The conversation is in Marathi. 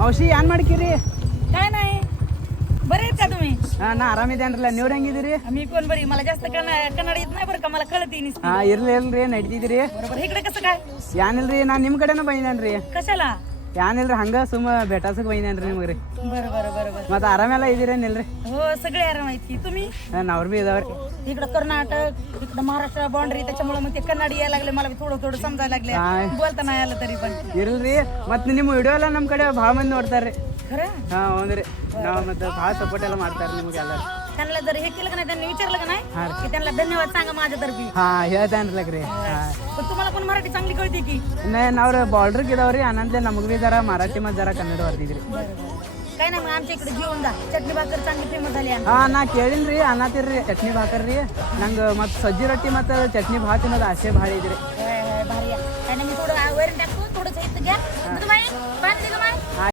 मावशी ಏನ್ ಮಾಡ್ತೀರಿ? काय नाही बरे आहेत का तुम्ही? ನಾ ಆರಾಮಿದ್ದೇನ್ರಲ್ಲ, ನೀವ್ರ ಹೆಂಗಿದ್ದೀರಿ? मी कोण बरी, मला जास्त कन्नड येत नाही बरं का, मला कळते नुसती. ಹಾ ಇರ್ಲಿ ಇಲ್ರಿ ನಡೀತಿದ್ರಿ. बरोबर इकडे कसं काय? ಏನಿಲ್ರಿ ನಾ ನಿಮ್ ಕಡೆನ ಬಂದಿದ್ದೇನ್ರಿ. कशाला? ಏನಿಲ್ರಿ ಹಂಗ ಸುಮ್ಮ ಭೇಟಾಸಕ್ ಬಂದಿದ್ದೇನ್ರಿ ನಿಮ್ಗ್ರಿ. बरं बरं बरं बरं. ಮತ್ತ ಆರಾಮೆಲ್ಲ ಇದೀರೇನಿಲ್ರಿ? हो सगळे आराम आहेत की तुम्ही? ನಾವ್ರ ಬಿ ಇದಾವ್ರಿ. इकडं कर्नाटक इकडं महाराष्ट्र बाउंड्री त्याच्यामुळे मग ते कन्नडी यायला लागले, मला बी थोडं थोडं समजायला लागले, हाय. बोलता नाही आलं तरी पण. ಇರ್ಲ್ರಿ ಮತ್ ನಿಮ್ ವಿಡಿಯೋ ಎಲ್ಲ ನಮ್ ಕಡೆ ಭಾಳ ಮಂದಿ ನೋಡ್ತಾರ್ರಿ. खरं ಹಾ ಹೌದ್ರಿ, ನಾವ್ ಮತ್ತೆ ಭಾಳ ಸಪೋರ್ಟ್ ಎಲ್ಲ ಮಾಡ್ತಾರ ನಿಮ್ಗೆಲ್ಲ. त्यांना जर हे केलं का नाही, त्यांनी विचारलं का नाही हा. की त्यांना धन्यवाद सांगा माझ्यातर्फे. ಹಾ ಹೇಳ್ತೇನ್ರಿ. पण तुम्हाला पण मराठी चांगली कळते की? ನಾವ್ರ ಬಾರ್ಡರ್ಗೆ ಇದಾವ್ರಿ, ಅನಂತಲೆ ನಮಗ್ ಬಿ ಜರ ಮರಾಠಿ ಮತ್ ಜರ ಕನ್ನಡ ಬರ್ತಿದ್ರಿ. काय नाही मग आमच्या इकडे घेऊन जा, चटणी भाकर चांगली फेमस झाली आहे. ಹಾ ನಾ ಕೇಳಿನ್ರಿ ಅನ್ನತಿರ್ರಿ ಚಟ್ನಿ ಭಾಕರ್ರಿ. ನಂಗೆ ಮತ್ ಸಜ್ಜಿ ರೊಟ್ಟಿ ಮತ್ತ ಚಟ್ನಿ ಭಾಳ ತಿನ್ನೋದು ಆಸೆ ಭಾಳ ಇದ್ರಿ.